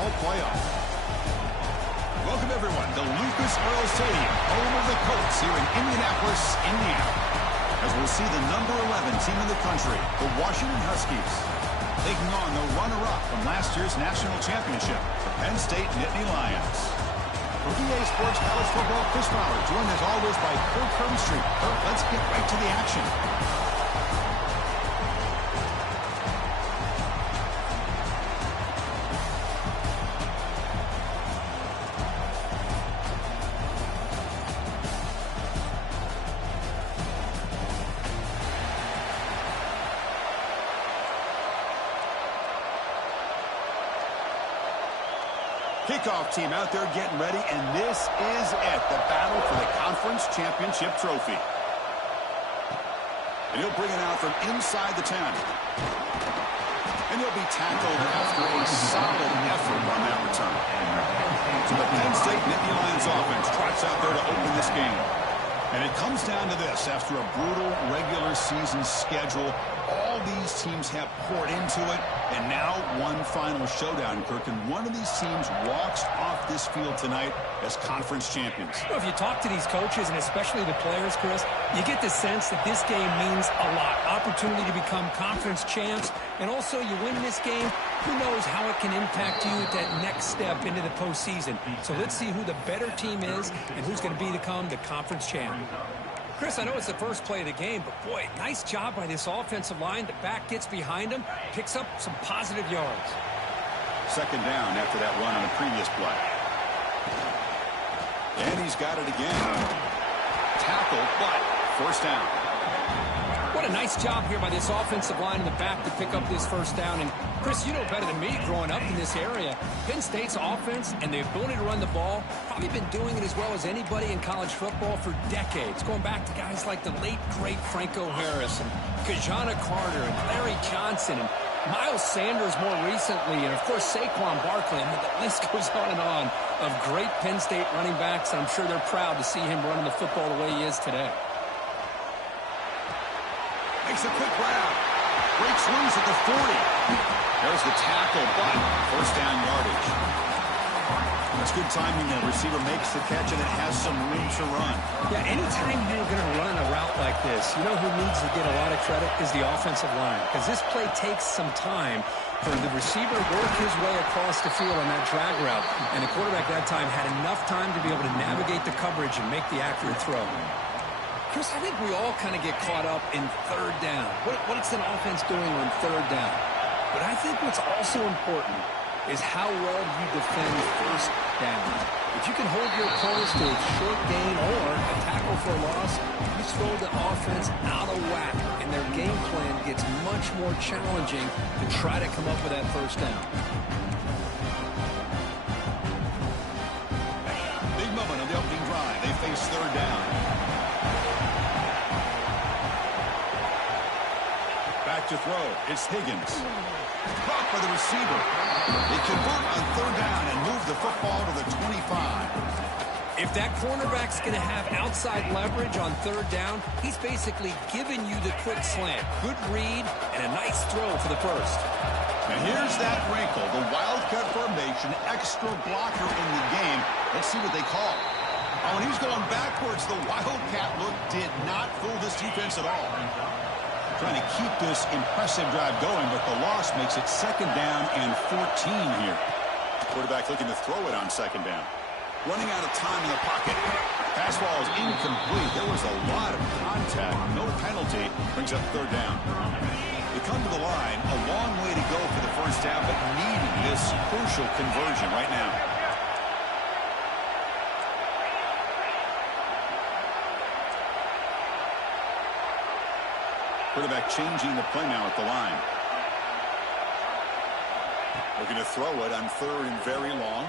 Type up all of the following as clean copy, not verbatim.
football playoff. Welcome, everyone, to Lucas Oil Stadium, home of the Colts here in Indianapolis, Indiana. As we'll see the number 11 team in the country, the Washington Huskies, taking on the runner-up from last year's national championship, the Penn State Nittany Lions. For EA Sports College Football, Chris Fowler, joined as always by Kirk Hermstreet. Kirk, let's get right to the action. Kickoff team out there getting ready, and this is it, the battle for the conference championship trophy. And he'll bring it out from inside the 10. And he'll be tackled after a solid effort on that return. So the Penn State Nittany Lions offense trots out there to open this game. And it comes down to this. After a brutal regular season schedule, all these teams have poured into it, and now one final showdown, Kirk. And one of these teams walks off this field tonight as conference champions. Well, if you talk to these coaches, and especially the players, Chris, you get the sense that this game means a lot. Opportunity to become conference champs, and also you win this game, who knows how it can impact you at that next step into the postseason. So let's see who the better team is and who's going to become the conference champ. Chris, I know it's the first play of the game, but boy, nice job by this offensive line. The back gets behind him, picks up some positive yards. Second down after that run on the previous play. And he's got it again. Tackle, but first down. What a nice job here by this offensive line in the back to pick up this first down. And Chris, you know better than me growing up in this area, Penn State's offense and the ability to run the ball, probably been doing it as well as anybody in college football for decades, going back to guys like the late, great Franco Harris and Kajana Carter and Larry Johnson and Miles Sanders more recently, and of course Saquon Barkley. I mean, the list goes on of great Penn State running backs. I'm sure they're proud to see him running the football the way he is today. Makes a quick grab. Breaks loose at the 40. There's the tackle, but first down yardage. That's good timing. The receiver makes the catch, and it has some room to run. Yeah, anytime you're going to run a route like this, you know who needs to get a lot of credit is the offensive line, because this play takes some time for the receiver to work his way across the field on that drag route, and the quarterback that time had enough time to be able to navigate the coverage and make the accurate throw. Chris, I think we all kind of get caught up in third down. What's an offense doing on third down? But I think what's also important is how well you defend first down. If you can hold your opponents to a short gain or a tackle for a loss, you throw the offense out of whack, and their game plan gets much more challenging to try to come up with that first down. Big moment on the opening drive. They face third down. Back to throw. It's Higgins. Caught by the receiver. They convert on third down and move the football to the 25. If that cornerback's going to have outside leverage on third down, he's basically giving you the quick slant. Good read and a nice throw for the first. And here's that wrinkle. The wildcat formation, extra blocker in the game. Let's see what they call. Oh, when he was going backwards, the wildcat look did not fool this defense at all. Trying to keep this impressive drive going, but the loss makes it second down and 14 here. Quarterback looking to throw it on second down. Running out of time in the pocket. Pass ball is incomplete. There was a lot of contact. No penalty. Brings up third down. They come to the line. A long way to go for the first down, but needing this crucial conversion right now. Quarterback changing the play now at the line. Looking to throw it on third and very long.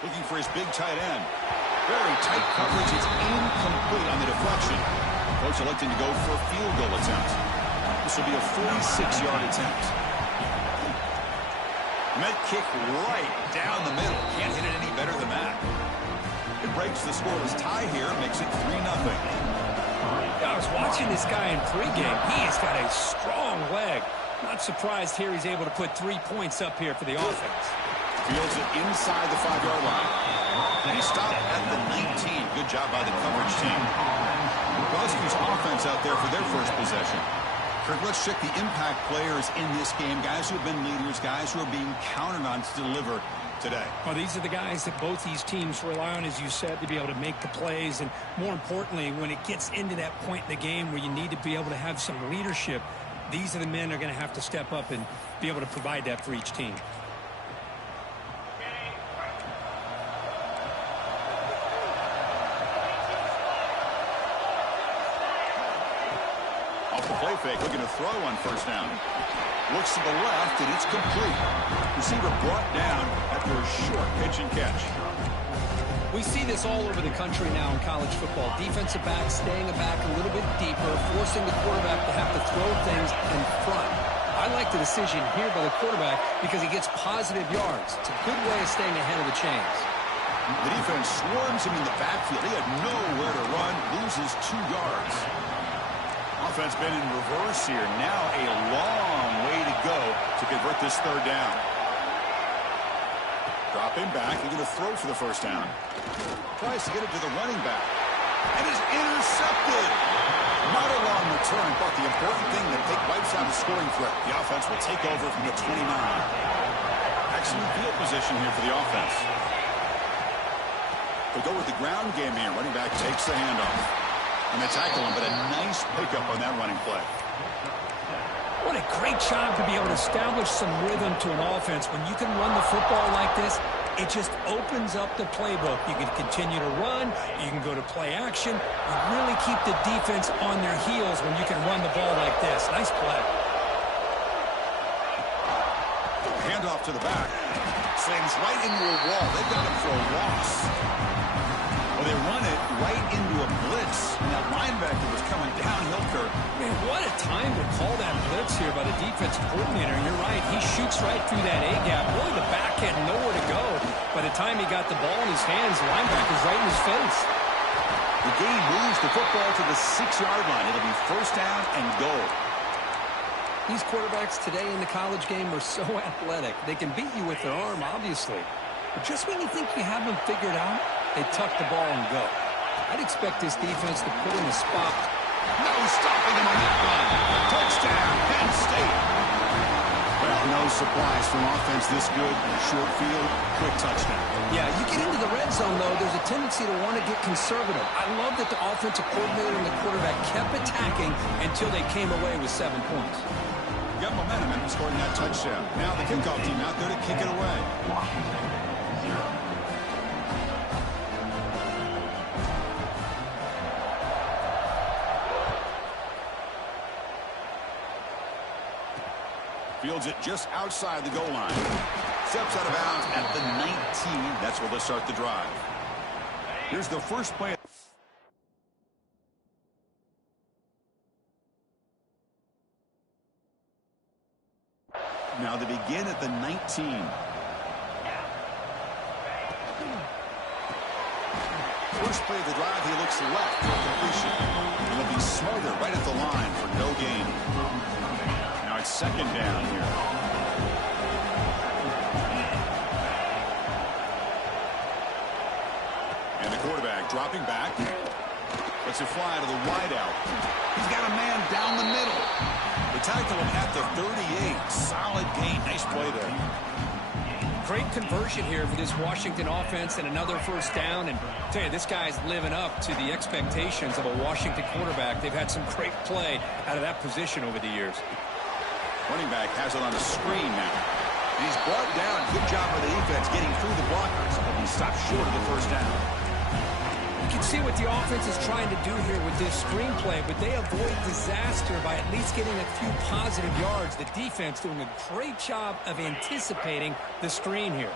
Looking for his big tight end. Very tight coverage. It's incomplete on the deflection. Coach electing to go for a field goal attempt. This will be a 46-yard attempt. Met kick right down the middle. Can't hit it any better than that. It breaks the scoreless tie here. Makes it 3-0. I was watching this guy in pregame. He has got a strong leg. Not surprised here he's able to put 3 points up here for the offense. Fields it inside the 5-yard line. And he stopped at the 19. Good job by the coverage team. Huskies offense out there for their first possession. Kirk, let's check the impact players in this game. Guys who have been leaders, guys who are being counted on to deliver today. Well, these are the guys that both these teams rely on, as you said, to be able to make the plays. And more importantly, when it gets into that point in the game where you need to be able to have some leadership, these are the men that are going to have to step up and be able to provide that for each team. Play fake, looking to throw on first down. Looks to the left, and it's complete. Receiver brought down after a short pitch and catch. We see this all over the country now in college football. Defensive backs staying back a little bit deeper, forcing the quarterback to have to throw things in front. I like the decision here by the quarterback because he gets positive yards. It's a good way of staying ahead of the chains. The defense swarms him in the backfield. He had nowhere to run, loses 2 yards. Offense been in reverse here. Now a long way to go to convert this third down. Dropping back. He's going to throw for the first down. Tries to get it to the running back. And is intercepted. Not a long return, but the important thing that wipes out the scoring threat. The offense will take over from the 29. Excellent field position here for the offense. They go with the ground game here. Running back takes the handoff. And they tackle him, but a nice pickup on that running play. What a great job to be able to establish some rhythm to an offense. When you can run the football like this, it just opens up the playbook. You can continue to run. You can go to play action. You really keep the defense on their heels when you can run the ball like this. Nice play. Handoff to the back. Slams right into a wall. They've got him for a loss. Well, they run it right into a blitz. And that linebacker was coming downhill, Kirk. Man, what a time to call that blitz here by the defensive coordinator. You're right. He shoots right through that A-gap. Really, the back had nowhere to go. By the time he got the ball in his hands, the linebacker's right in his face. The game moves the football to the 6-yard line. It'll be first down and goal. These quarterbacks today in the college game are so athletic. They can beat you with their arm, obviously. But just when you think you have them figured out, they tuck the ball and go. I'd expect this defense to put in a spot. No stopping him on that run. Touchdown, Penn State. Well, no surprise from offense this good. Short field, quick touchdown. Yeah, you get into the red zone, though, there's a tendency to want to get conservative. I love that the offensive coordinator and the quarterback kept attacking until they came away with 7 points. Got momentum and scoring that touchdown. Now the kickoff team out there to kick it away. Fields it just outside the goal line. Steps out of bounds at the 19. That's where they'll start the drive. Here's the first play. Now they begin at the 19. First play of the drive, he looks left for completion. And he'll be smothered right at the line for no gain. Now it's second down here. And the quarterback dropping back. Lets it fly to the wideout. He's got a man down the middle. They tackle him at the 38. Solid gain. Nice play there. Great conversion here for this Washington offense and another first down. And I tell you, this guy's living up to the expectations of a Washington quarterback. They've had some great play out of that position over the years. Running back has it on a screen now. And he's brought down. Good job by the defense getting through the blockers. But he stopped short of the first down. You can see what the offense is trying to do here with this screenplay, but they avoid disaster by at least getting a few positive yards. The defense doing a great job of anticipating the screen here.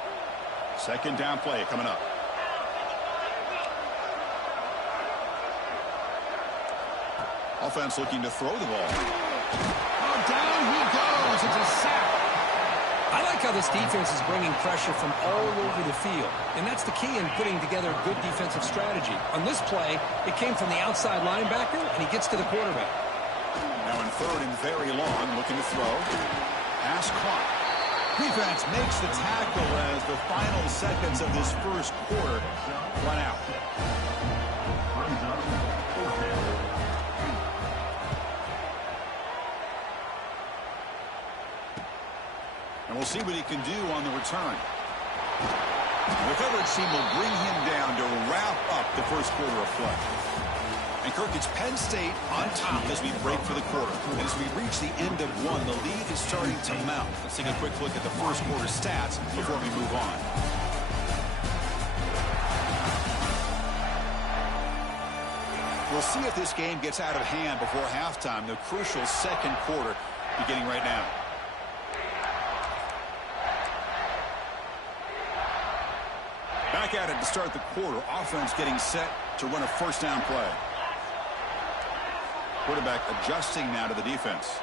Second down play coming up. Offense looking to throw the ball. Oh, down he goes. It's a sack. I like how this defense is bringing pressure from all over the field, and that's the key in putting together a good defensive strategy. On this play, it came from the outside linebacker, and he gets to the quarterback. Now in third and very long, looking to throw. Pass caught. Defense makes the tackle as the final seconds of this first quarter run out. And we'll see what he can do on the return. The coverage team will bring him down to wrap up the first quarter of play. And Kirk, it's Penn State on top as we break for the quarter. And as we reach the end of one, the lead is starting to mount. Let's take a quick look at the first quarter stats before we move on. We'll see if this game gets out of hand before halftime, the crucial second quarter beginning right now. Back at it to start the quarter. Offense getting set to run a first down play. Quarterback adjusting now to the defense.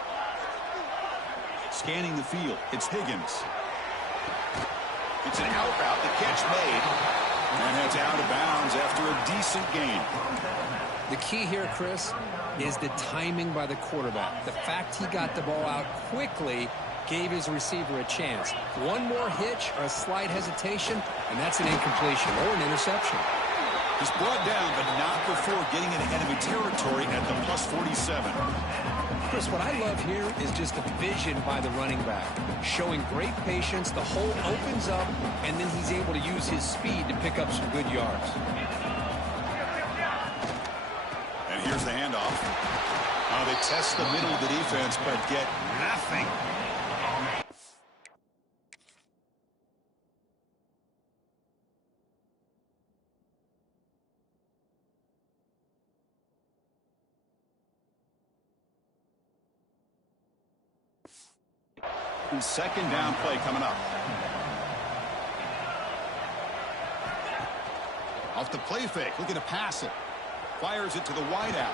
Scanning the field. It's Higgins. It's an out route. The catch made. And heads out of bounds after a decent gain. The key here, Chris, is the timing by the quarterback. The fact he got the ball out quickly gave his receiver a chance. One more hitch or a slight hesitation, and that's an incompletion or an interception. He's brought down, but not before getting into enemy territory at the plus 47. Chris, what I love here is just the vision by the running back. Showing great patience, the hole opens up, and then he's able to use his speed to pick up some good yards. And here's the handoff. They test the middle of the defense, but get nothing. And second down play coming up. Off the play fake, looking to pass it. Fires it to the wideout.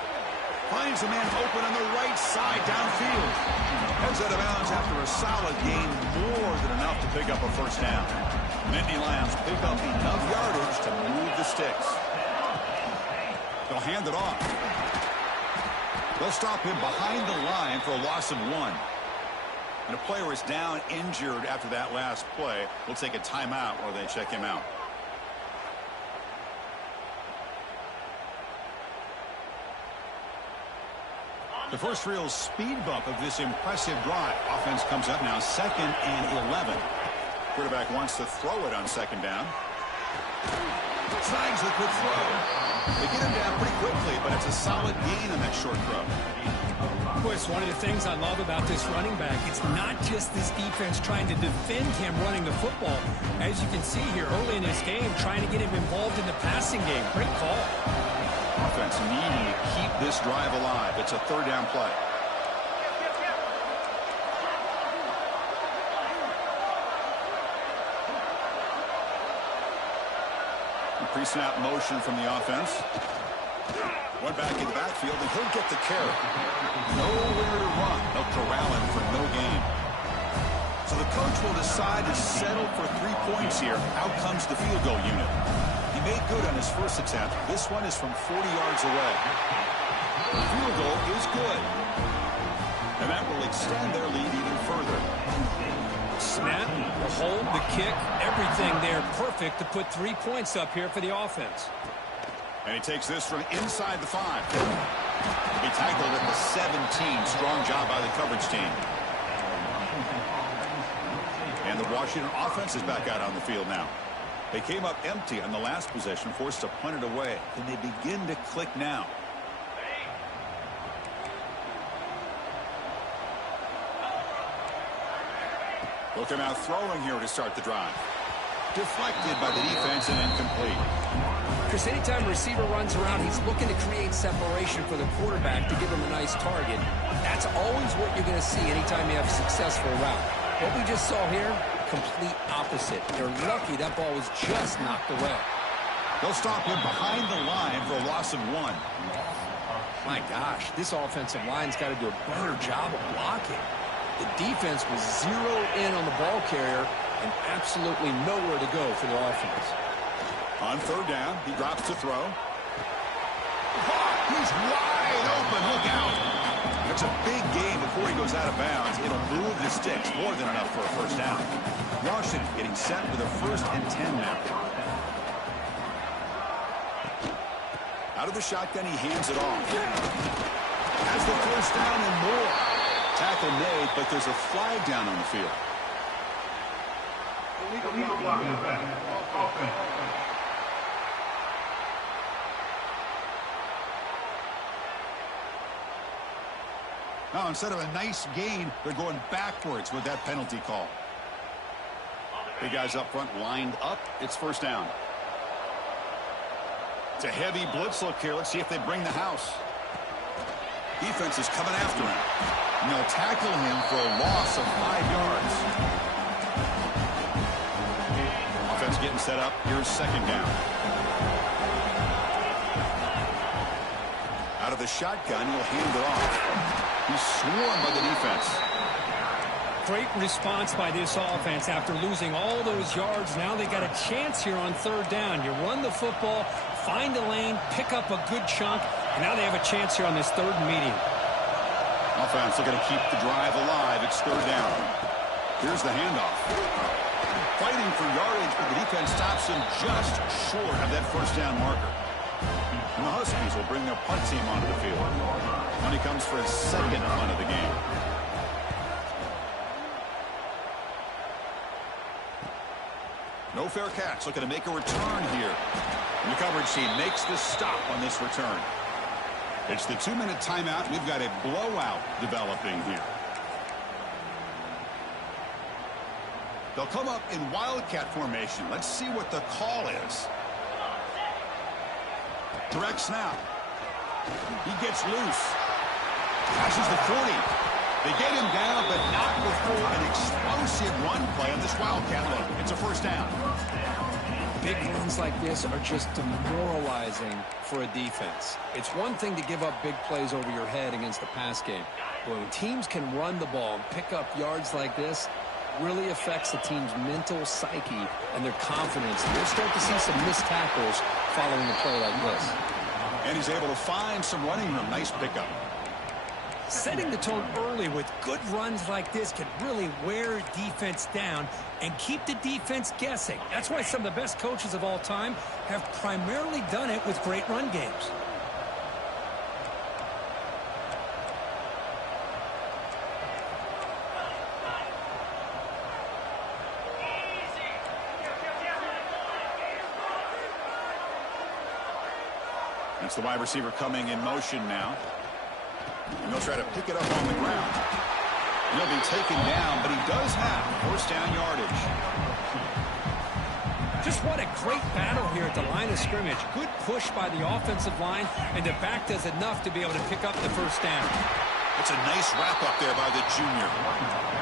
Finds a man open on the right side downfield. Heads out of bounds after a solid gain, more than enough to pick up a first down. Nittany Lions pick up enough yardage to move the sticks. They'll hand it off. They'll stop him behind the line for a loss of 1. And a player is down injured after that last play. We'll take a timeout while they check him out. The first real speed bump of this impressive drive. Offense comes up now 2nd and 11. Quarterback wants to throw it on second down. Snags the quick throw. They get him down pretty quickly, but it's a solid gain on that short throw. Chris, one of the things I love about this running back, it's not just this defense trying to defend him running the football. As you can see here early in this game, trying to get him involved in the passing game. Great call. Offense needing to keep this drive alive. It's a third down play. Pre-snap motion from the offense. One back in the backfield, and he'll get the carry. Nowhere to run. They'll corral him for no gain. So the coach will decide to settle for 3 points here. Out comes the field goal unit. He made good on his first attempt. This one is from 40 yards away. The field goal is good. And that will extend their lead even further. Snap, the hold, the kick, everything there perfect to put 3 points up here for the offense. And he takes this from inside the 5. He tackled at the 17. Strong job by the coverage team. And the Washington offense is back out on the field now. They came up empty on the last possession, forced to punt it away. And they begin to click now. They'll come out throwing here to start the drive. Deflected by the defense and incomplete. Because anytime a receiver runs around, he's looking to create separation for the quarterback to give him a nice target. That's always what you're going to see anytime you have a successful route. What we just saw here, complete opposite. They're lucky that ball was just knocked away. They'll stop him behind the line for a loss of 1. My gosh, this offensive line's got to do a better job of blocking. The defense was zeroed in on the ball carrier and absolutely nowhere to go for the offense. On third down, he drops to throw. He's wide open. Look out. It's a big game before he goes out of bounds. It'll move the sticks, more than enough for a first down. Washington getting set with a 1st and 10 now. Out of the shotgun, he hands it off. Has the first down and more. Tackle made, but there's a flag down on the field. Now, instead of a nice gain, they're going backwards with that penalty call. Big guys up front lined up. It's first down. It's a heavy blitz look here. Let's see if they bring the house. Defense is coming after him. And they'll tackle him for a loss of 5 yards. Offense getting set up. Here's second down. Out of the shotgun, he'll hand it off. He's swarmed by the defense. Great response by this offense after losing all those yards. Now they got a chance here on 3rd down. You run the football, find a lane, pick up a good chunk, and now they have a chance here on this 3rd and medium. Offense looking to keep the drive alive. It's 3rd down. Here's the handoff. Fighting for yardage, but the defense stops him just short of that first down marker. And the Huskies will bring their punt team onto the field. When he comes for his 2nd punt of the game. No fair catch. Looking to make a return here. And the coverage team makes the stop on this return. It's the 2-minute timeout. We've got a blowout developing here. They'll come up in Wildcat formation. Let's see what the call is. Direct snap. He gets loose. Passes the 40. They get him down, but not before an explosive run play on this Wildcat look. It's a first down. Big runs like this are just demoralizing for a defense. It's one thing to give up big plays over your head against the pass game. But when teams can run the ball and pick up yards like this, it really affects the team's mental psyche and their confidence. We'll start to see some missed tackles following a play like this. And he's able to find some running room. Nice pickup. Setting the tone early with good runs like this can really wear defense down and keep the defense guessing. That's why some of the best coaches of all time have primarily done it with great run games. It's the wide receiver coming in motion now. And he'll try to pick it up on the ground. And he'll be taken down, but he does have first down yardage. Just what a great battle here at the line of scrimmage. Good push by the offensive line, and the back does enough to be able to pick up the first down. That's a nice wrap up there by the junior.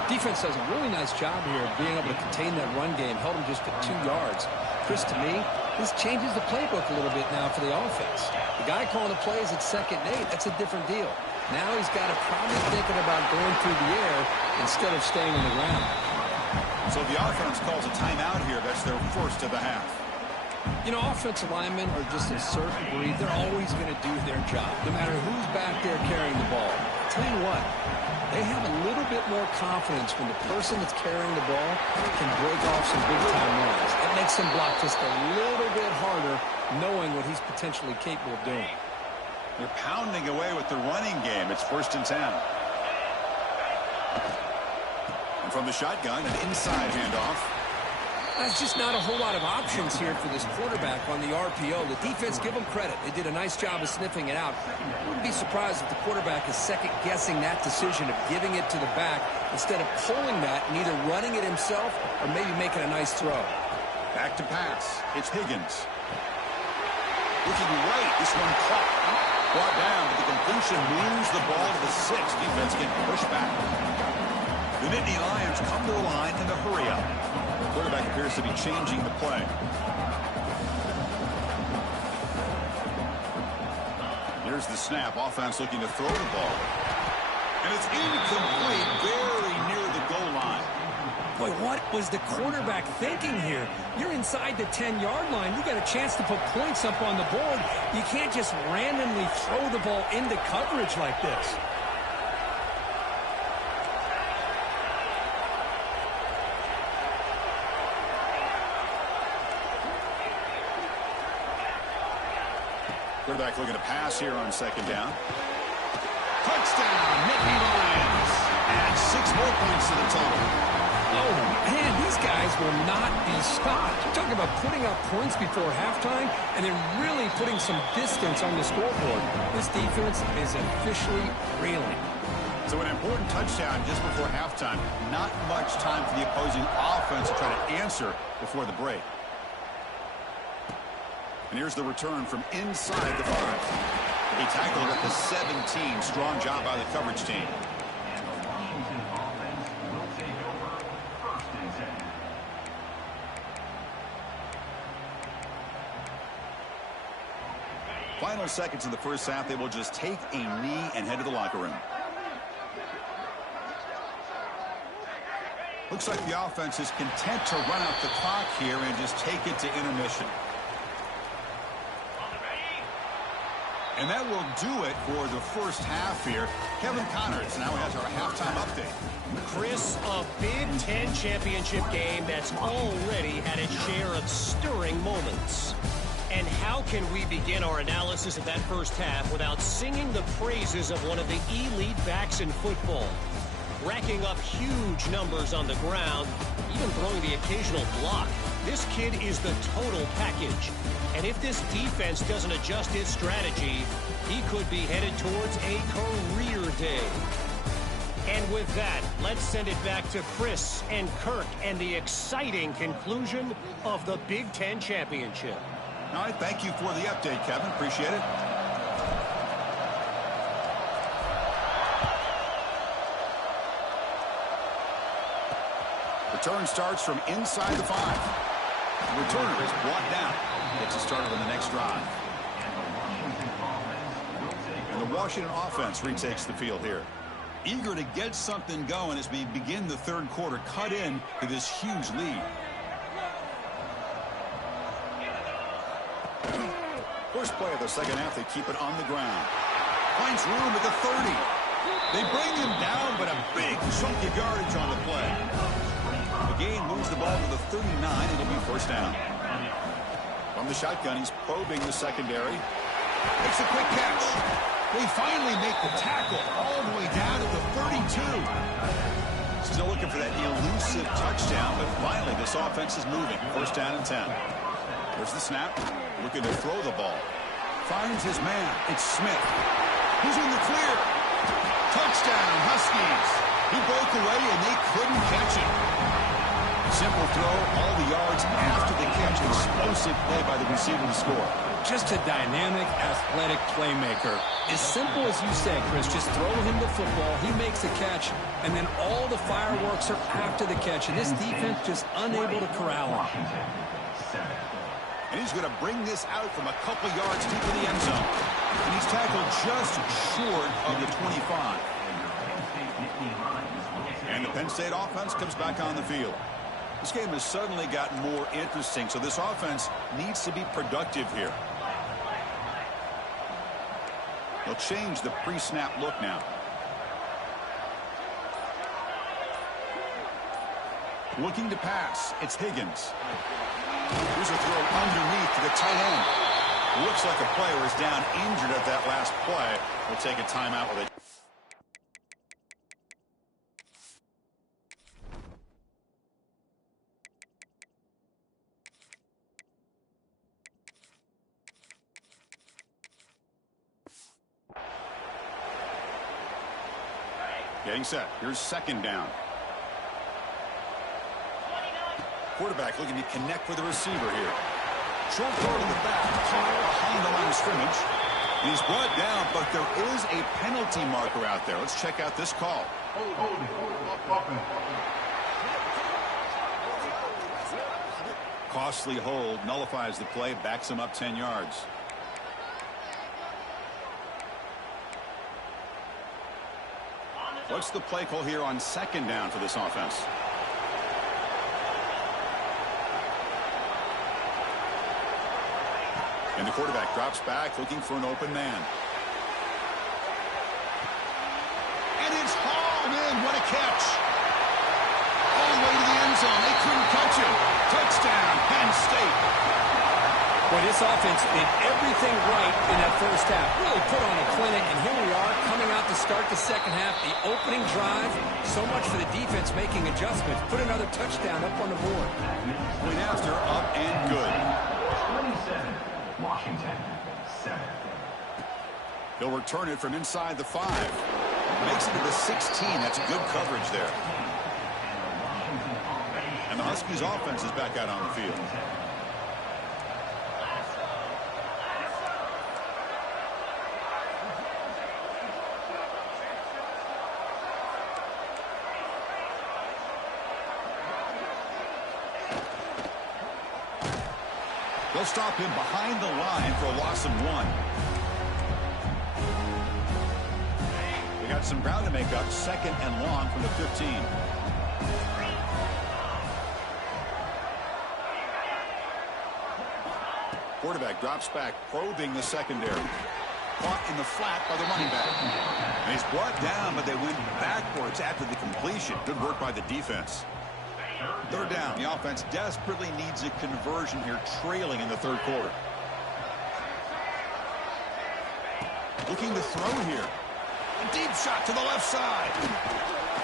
Defense does a really nice job here of being able to contain that run game, held him just to 2 yards. Chris, to me, this changes the playbook a little bit now for the offense. The guy calling the plays at 2nd and 8, that's a different deal. Now he's got to probably thinking about going through the air instead of staying on the ground. So the offense calls a timeout here. That's their first of the half. You know, offensive linemen are just a certain breed. They're always going to do their job, no matter who's back there carrying the ball. I'll tell you what, they have a little bit more confidence when the person that's carrying the ball can break off some big-time runs. It makes them block just a little bit harder, knowing what he's potentially capable of doing. They're pounding away with the running game. It's 1st and 10. And from the shotgun, an inside handoff. There's just not a whole lot of options here for this quarterback on the RPO. The defense, give them credit. They did a nice job of sniffing it out. Wouldn't be surprised if the quarterback is second-guessing that decision of giving it to the back instead of pulling that and either running it himself or maybe making a nice throw. Back to pass. It's Higgins. Looking right. This one caught. Brought down, but the completion moves the ball to the 6. Defense getting pushed back. The Nittany Lions come to the line in a hurry up. The quarterback appears to be changing the play. Here's the snap. Offense looking to throw the ball. And it's incomplete, very near the goal line. Boy, what was the quarterback thinking here? You're inside the 10-yard line. You got a chance to put points up on the board. You can't just randomly throw the ball into coverage like this. Quarterback looking to pass here on second down. Touchdown, Nittany Lions. And 6 more points to the total. Oh, man, these guys will not be stopped. You're talking about putting up points before halftime and then really putting some distance on the scoreboard. This defense is officially reeling. So an important touchdown just before halftime. Not much time for the opposing offense to try to answer before the break. And here's the return from inside the 5. He tackled at the 17. Strong job by the coverage team. Final seconds in the first half. They will just take a knee and head to the locker room. Looks like the offense is content to run out the clock here and just take it to intermission. And that will do it for the first half here. Kevin Connors now has our halftime update. Chris, a Big Ten championship game that's already had its share of stirring moments. And how can we begin our analysis of that first half without singing the praises of one of the elite backs in football? Racking up huge numbers on the ground, even throwing the occasional block. This kid is the total package. And if this defense doesn't adjust its strategy, he could be headed towards a career day. And with that, let's send it back to Chris and Kirk and the exciting conclusion of the Big Ten championship. All right, thank you for the update, Kevin. Appreciate it. Return starts from inside the 5. The returner is brought down. Gets us started on the next drive. And the Washington offense retakes the field here. Eager to get something going as we begin the third quarter. Cut in to this huge lead. First play of the second half, they keep it on the ground. Finds room at the 30. They bring him down, but a big chunk of yardage on the play. The game moves the ball to the 39. It'll be first down. From the shotgun, he's probing the secondary. Makes a quick catch. They finally make the tackle all the way down to the 32. Still looking for that elusive touchdown, but finally this offense is moving. First down and 10. There's the snap. Looking to throw the ball. Finds his man. It's Smith. He's in the clear. Touchdown, Huskies. He broke away and they couldn't catch him. Simple throw, all the yards after the catch. Explosive play by the receiver to score. Just a dynamic, athletic playmaker. As simple as you say, Chris, just throw him the football, he makes a catch, and then all the fireworks are after the catch. And this defense just unable to corral him. And he's going to bring this out from a couple yards deep in the end zone. And he's tackled just short of the 25. And the Penn State offense comes back on the field. This game has suddenly gotten more interesting, so this offense needs to be productive here. They'll change the pre-snap look now. Looking to pass. It's Higgins. Here's a throw underneath to the tight end. Looks like a player is down injured at that last play. We'll take a timeout with it. Getting set. Here's second down. Quarterback looking to connect with the receiver here. Short throw to the back, behind the line of scrimmage. And he's brought down, but there is a penalty marker out there. Let's check out this call. Costly hold, nullifies the play, backs him up 10 yards. What's the play call here on second down for this offense? And the quarterback drops back, looking for an open man. And it's hauled in. What a catch. All the way to the end zone. They couldn't catch him. Touchdown, Penn State. Well, this offense did everything right in that first half. Really put on a clinic, and here we are coming out to start the second half. The opening drive, so much for the defense making adjustments. Put another touchdown up on the board. Point after, up and good. 27, Washington, 7. He'll return it from inside the 5. Makes it to the 16. That's good coverage there. And the Huskies offense is back out on the field. They'll stop him behind the line for a loss of 1. They got some ground to make up. 2nd and long from the 15. Quarterback drops back, probing the secondary. Caught in the flat by the running back. And he's brought down, but they went backwards after the completion. Good work by the defense. 3rd down. The offense desperately needs a conversion here, trailing in the 3rd quarter. Looking to throw here. A deep shot to the left side.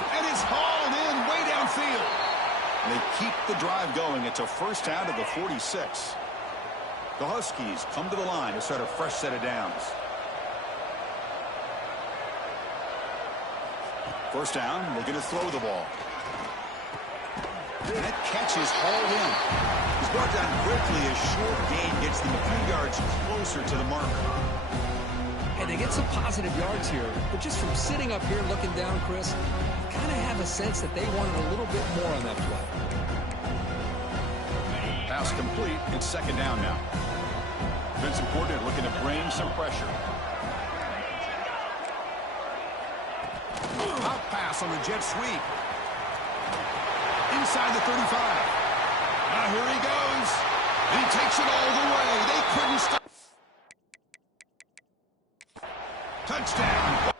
And it's hauled in way downfield. And they keep the drive going. It's a first down to the 46. The Huskies come to the line to start a fresh set of downs. First down, looking to throw the ball. That catch is hauled in. He's brought down quickly. A short gain gets them a few yards closer to the marker. And they get some positive yards here, but just from sitting up here looking down, Chris, you kind of have a sense that they wanted a little bit more on that play. Pass complete. It's 2nd down now. Defensive coordinator looking to bring some pressure. Out pass on the jet sweep. Inside the 35. Now here he goes. And he takes it all the way. They couldn't stop. Touchdown.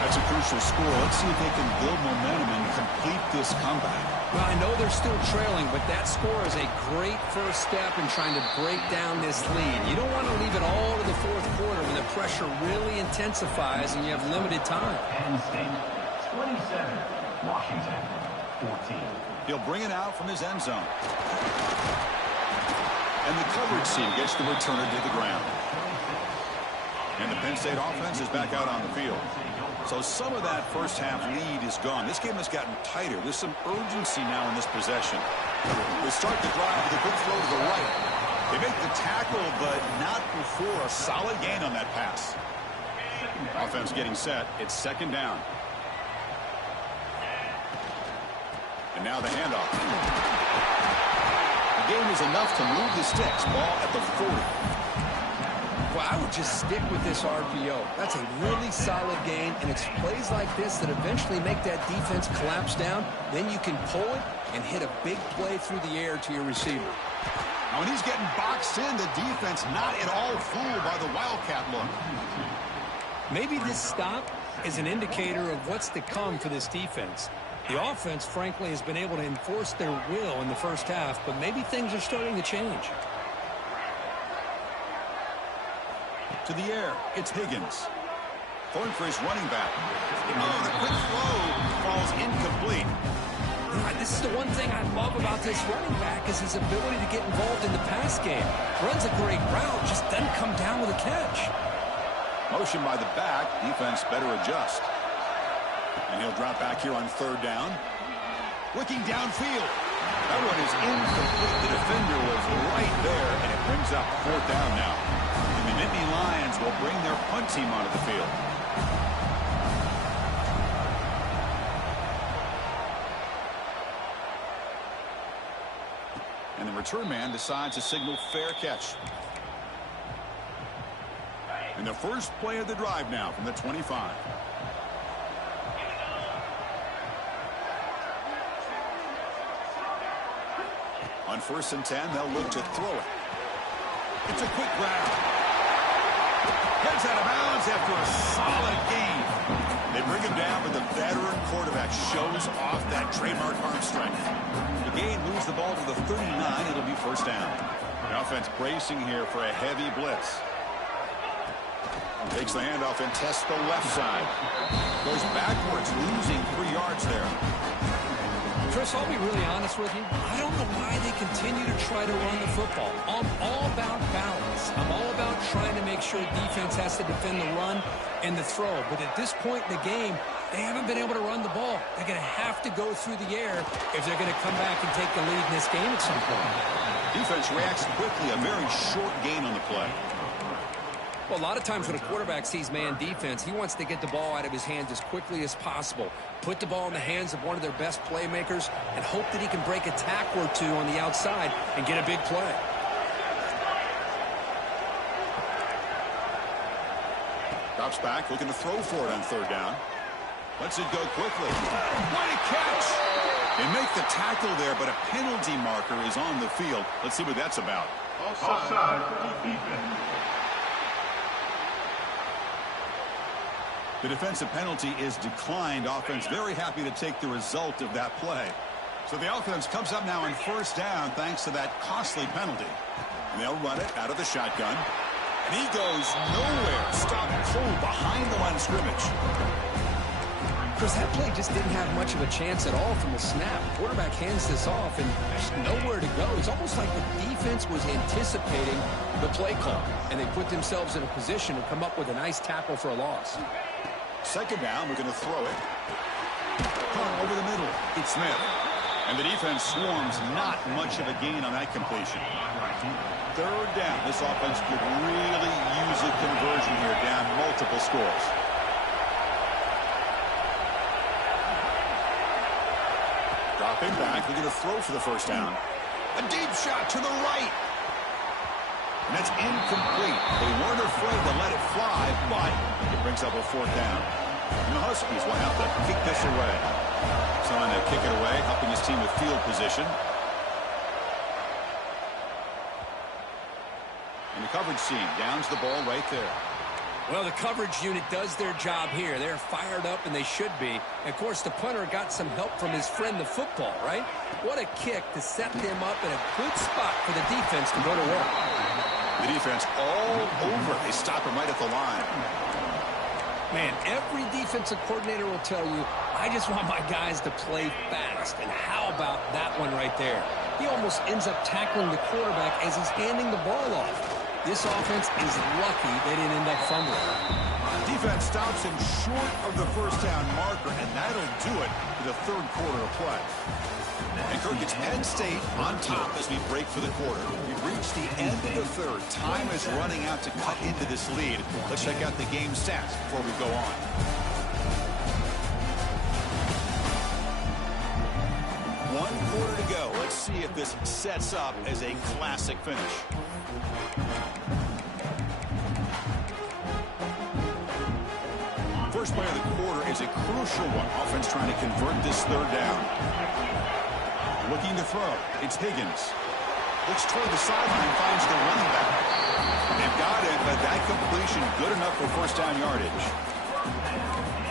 That's a crucial score. Let's see if they can build momentum and complete this comeback. Well, I know they're still trailing, but that score is a great first step in trying to break down this lead. You don't want to leave it all to the 4th quarter when the pressure really intensifies and you have limited time. Penn State, 27, Washington, 14. He'll bring it out from his end zone. And the coverage team gets the returner to the ground. And the Penn State offense is back out on the field. So some of that first half lead is gone. This game has gotten tighter. There's some urgency now in this possession. They start the drive with a quick throw to the right. They make the tackle, but not before a solid gain on that pass. Offense getting set. It's 2nd down. And now the handoff. The game is enough to move the sticks. Ball at the 40. Well, I would just stick with this RPO. That's a really solid gain, and it's plays like this that eventually make that defense collapse down. Then you can pull it and hit a big play through the air to your receiver. Now, when he's getting boxed in, the defense not at all fooled by the Wildcat look. Maybe this stop is an indicator of what's to come for this defense. The offense, frankly, has been able to enforce their will in the first half, but maybe things are starting to change. To the air, it's Higgins. Going for his running back. Oh, the quick throw falls incomplete. This is the one thing I love about this running back is his ability to get involved in the pass game. Runs a great route, just doesn't come down with a catch. Motion by the back. Defense better adjust. And he'll drop back here on 3rd down. Looking downfield. That one is incomplete. The defender was right there, and it brings up 4th down now. And the Nittany Lions will bring their punt team onto the field. And the return man decides to signal fair catch. And the first play of the drive now from the 25. On 1st and 10, they'll look to throw it. It's a quick grab. Gets out of bounds, yards after a solid gain. They bring him down, but the veteran quarterback shows off that trademark arm strength. The gain moves the ball to the 39. It'll be first down. The offense bracing here for a heavy blitz. Takes the handoff and tests the left side. Goes backwards, losing 3 yards there. Chris, I'll be really honest with you. I don't know why they continue to try to run the football. I'm all about balance. I'm all about trying to make sure defense has to defend the run and the throw. But at this point in the game, they haven't been able to run the ball. They're going to have to go through the air if they're going to come back and take the lead in this game at some point. Defense reacts quickly. A very short gain on the play. Well, a lot of times when a quarterback sees man defense, he wants to get the ball out of his hands as quickly as possible, put the ball in the hands of one of their best playmakers, and hope that he can break a tackle or two on the outside and get a big play. Drops back, looking to throw for it on third down. Lets it go quickly. What a catch! They make the tackle there, but a penalty marker is on the field. Let's see what that's about. Offside. Defense. The defensive penalty is declined. Offense very happy to take the result of that play. So the offense comes up now on first down thanks to that costly penalty. And they'll run it out of the shotgun. And he goes nowhere. Stopped cold behind the line of scrimmage. Chris, that play just didn't have much of a chance at all from the snap. Quarterback hands this off, and there's nowhere to go. It's almost like the defense was anticipating the play call, and they put themselves in a position to come up with a nice tackle for a loss. Second down, we're going to throw it. Caught over the middle. It's Smith. And the defense swarms. Not much of a gain on that completion. Third down. This offense could really use a conversion here, down multiple scores. Dropping back. We're going to throw for the first down. A deep shot to the right. And that's incomplete. They weren't afraid to let it fly, but it brings up a fourth down. And the Huskies will have to kick this away. Trying to kick it away, helping his team with field position. And the coverage team downs the ball right there. Well, the coverage unit does their job here. They're fired up, and they should be. And of course, the punter got some help from his friend, the football, right? What a kick to set them up in a good spot for the defense to go to work. The defense all over. They stop him right at the line. Man, every defensive coordinator will tell you, I just want my guys to play fast. And how about that one right there? He almost ends up tackling the quarterback as he's handing the ball off. This offense is lucky they didn't end up fumbling. Defense stops him short of the first down marker, and that'll do it for the third quarter of play. And Kirk, it's Penn State on top as we break for the quarter. We've reached the end of the third. Time is running out to cut into this lead. Let's check out the game stats before we go on. One quarter to go. Let's see if this sets up as a classic finish. First play of the quarter is a crucial one. Offense trying to convert this third down. Looking to throw. It's Higgins. Looks toward the sideline, finds the running back. They've got it, but that completion good enough for first down yardage.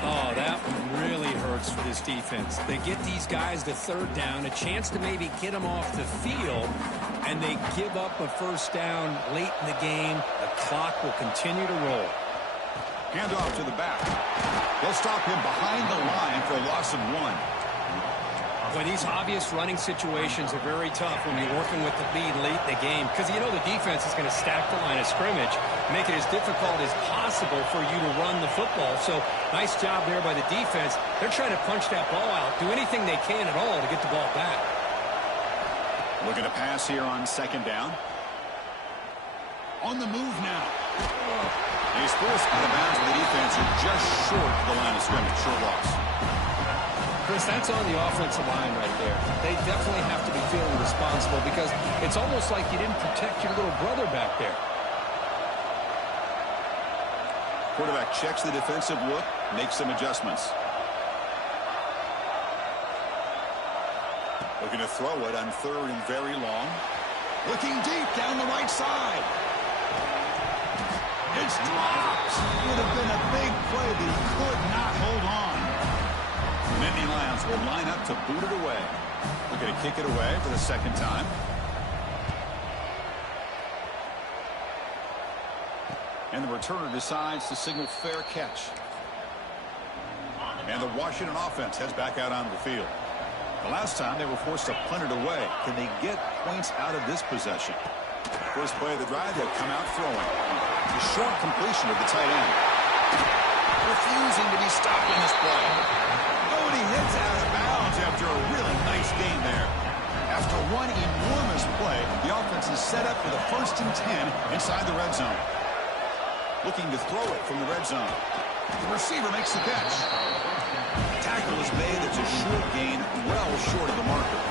Oh, that one really hurts for this defense. They get these guys to third down, a chance to maybe get them off the field, and they give up a first down late in the game. The clock will continue to roll. Handoff to the back. They'll stop him behind the line for a loss of 1. Boy, these obvious running situations are very tough when you're working with the lead late in the game, because you know the defense is going to stack the line of scrimmage, make it as difficult as possible for you to run the football. So nice job there by the defense. They're trying to punch that ball out, do anything they can at all to get the ball back. Looking to pass here on second down. On the move now. He's forced out of bounds by the defense and just short of the line of scrimmage. Short loss. Chris, that's on the offensive line right there. They definitely have to be feeling responsible because it's almost like you didn't protect your little brother back there. Quarterback checks the defensive look, makes some adjustments. Looking to throw it on third and very long. Looking deep down the right side. It's dropped. Would have been a big play, but he could not hold on. Nittany Lions will line up to boot it away. We're going to kick it away for the second time. And the returner decides to signal fair catch. And the Washington offense heads back out onto the field. The last time they were forced to punt it away. Can they get points out of this possession? First play of the drive, they'll come out throwing. A short completion of the tight end. Refusing to be stopped in this play. Oh, and he hits out of bounds after a really nice gain there. After one enormous play, the offense is set up for the 1st and 10 inside the red zone. Looking to throw it from the red zone. The receiver makes the catch. Tackle is made. It's a short gain, well short of the marker.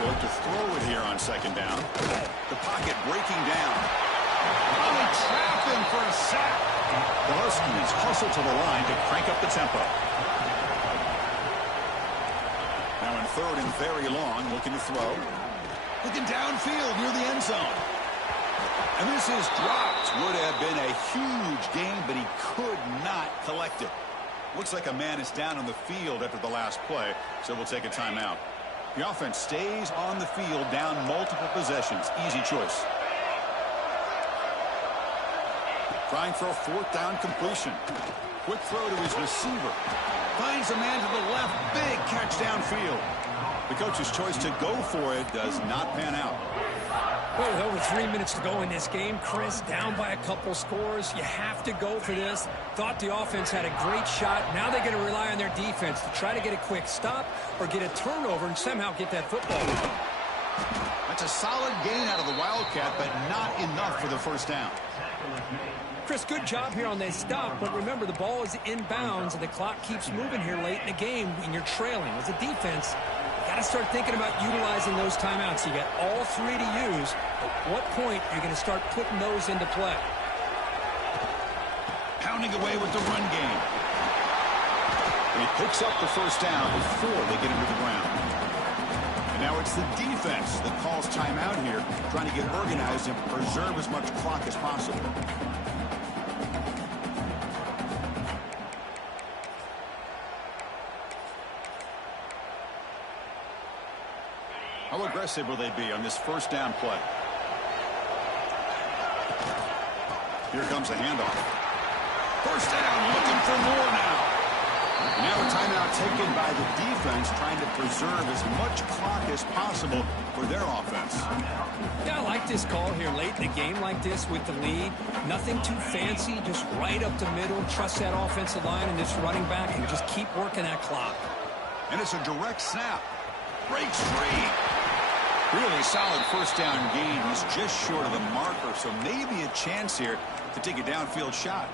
Going to throw it here on 2nd down. The pocket breaking down. Oh, they trap him for a sack. The Huskies hustle to the line to crank up the tempo. Now in 3rd and very long, looking to throw. Looking downfield near the end zone. And this is dropped. Would have been a huge gain, but he could not collect it. Looks like a man is down on the field after the last play, so we'll take a timeout. The offense stays on the field, down multiple possessions. Easy choice. Trying for a 4th down completion. Quick throw to his receiver. Finds a man to the left. Big catch downfield. The coach's choice to go for it does not pan out. Well, with over 3 minutes to go in this game, Chris, down by a couple scores. You have to go for this. Thought the offense had a great shot. Now they're going to rely on their defense to try to get a quick stop or get a turnover and somehow get that football. That's a solid gain out of the Wildcat, but not enough for the 1st down. Chris, good job here on that stop, but remember the ball is inbounds and the clock keeps moving here late in the game when you're trailing. As a defense, you got to start thinking about utilizing those timeouts. You got all 3 to use. At what point are you going to start putting those into play? Pounding away with the run game. And he picks up the 1st down before they get him to the ground. And now it's the defense that calls timeout here, trying to get organized and preserve as much clock as possible. How aggressive will they be on this 1st down play? Here comes a handoff. 1st down, looking for more now. Now a timeout taken by the defense, trying to preserve as much clock as possible for their offense. Yeah, I like this call here late in the game like this with the lead. Nothing too fancy, just right up the middle. Trust that offensive line and this running back and just keep working that clock. And it's a direct snap. Breaks free. Really solid 1st down gain. He's just short of the marker, so maybe a chance here to take a downfield shot.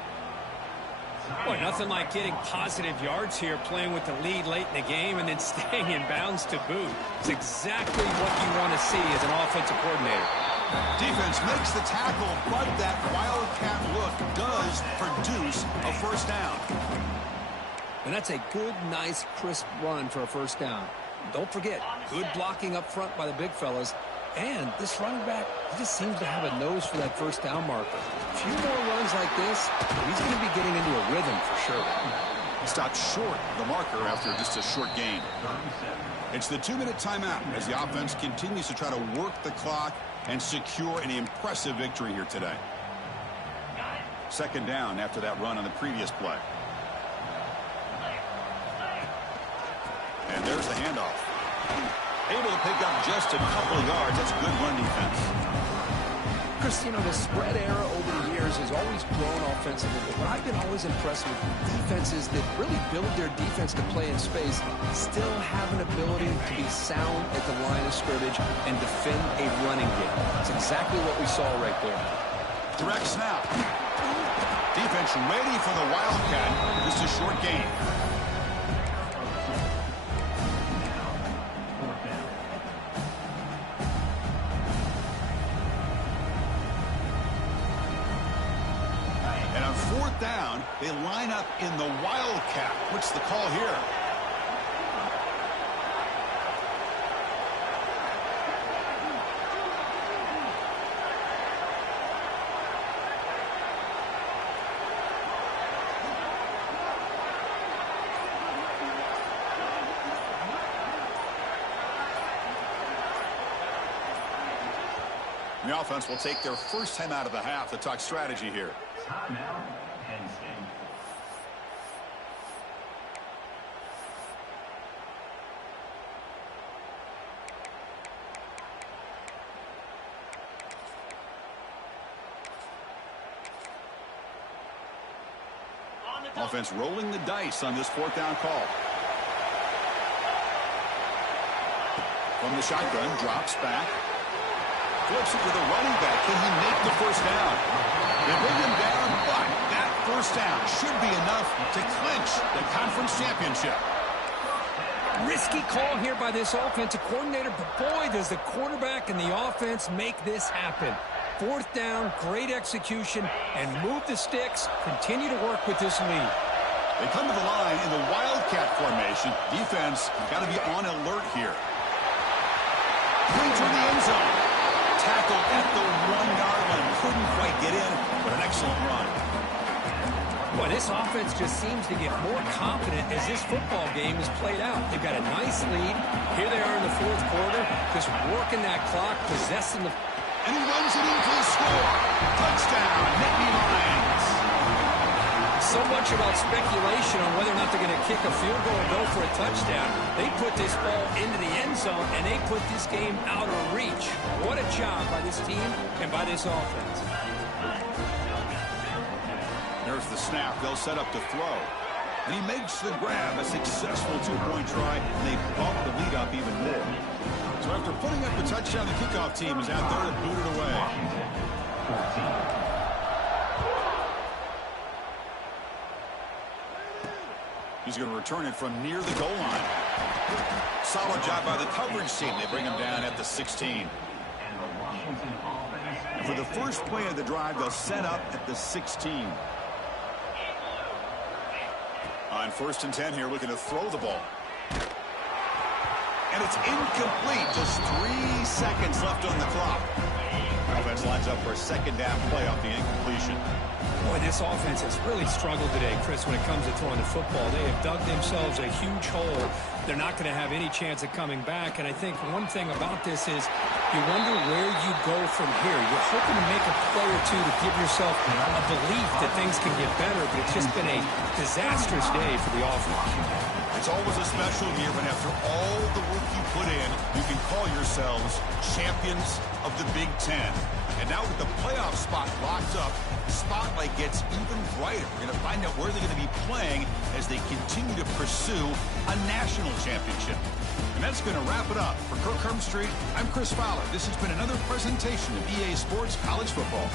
Boy, nothing like getting positive yards here, playing with the lead late in the game and then staying in bounds to boot. It's exactly what you want to see as an offensive coordinator. Defense makes the tackle, but that Wildcat look does produce a 1st down. And that's a good, nice, crisp run for a 1st down. Don't forget, good blocking up front by the big fellas. And this running back, he just seems to have a nose for that 1st down marker. A few more runs like this, he's going to be getting into a rhythm for sure. Stopped short of the marker after just a short gain. It's the 2-minute timeout as the offense continues to try to work the clock and secure an impressive victory here today. 2nd down after that run on the previous play. And there's the handoff. Able to pick up just a couple of yards. That's good run defense. Chris, you know, the spread era over the years has always grown offensively, but what I've been always impressed with defenses that really build their defense to play in space still have an ability to be sound at the line of scrimmage and defend a running game. That's exactly what we saw right there. Direct snap. Defense ready for the Wildcat. Just a short gain. Down, they line up in the Wildcat. What's the call here? The offense will take their first time out of the half to talk strategy here. Timeout, Penn State. Offense rolling the dice on this fourth down call. From the shotgun, drops back. Flips it to the running back. Can he make the first down? They bring him down, but that first down should be enough to clinch the conference championship. Risky call here by this offensive coordinator, but boy, does the quarterback and the offense make this happen. Fourth down, great execution, and move the sticks. Continue to work with this lead. They come to the line in the Wildcat formation. Defense got to be on alert here. Into the end zone. Tackle at the 1-yard line. Couldn't quite get in, but an excellent run. Boy, this offense just seems to get more confident as this football game is played out. They've got a nice lead. Here they are in the fourth quarter, just working that clock, possessing the... And he runs it in for the score. Touchdown, Nittany Lions. So much about speculation on whether or not they're going to kick a field goal and go for a touchdown. They put this ball into the end zone, and they put this game out of reach. What a job by this team and by this offense. There's the snap. They'll set up to throw. And he makes the grab, a successful two-point try, and they bump the lead up even more. So after putting up a touchdown, the kickoff team is out there to boot it away. He's going to return it from near the goal line. Solid job by the coverage team. They bring him down at the 16. And for the first play of the drive, they'll set up at the 16. On 1st and 10 here, looking to throw the ball. And it's incomplete. Just 3 seconds left on the clock. Offense lines up for a second down play off the incompletion. Boy, this offense has really struggled today, Chris, when it comes to throwing the football. They have dug themselves a huge hole. They're not going to have any chance of coming back. And I think one thing about this is you wonder where you go from here. You're hoping to make a play or two to give yourself a belief that things can get better, but it's just been a disastrous day for the offense. It's always a special year when after all the work you put in, you can call yourselves champions of the Big Ten. And now with the playoff spot locked up, the spotlight gets even brighter. We're going to find out where they're going to be playing as they continue to pursue a national championship. And that's going to wrap it up. For Kirk Street, I'm Chris Fowler. This has been another presentation of EA Sports College Football.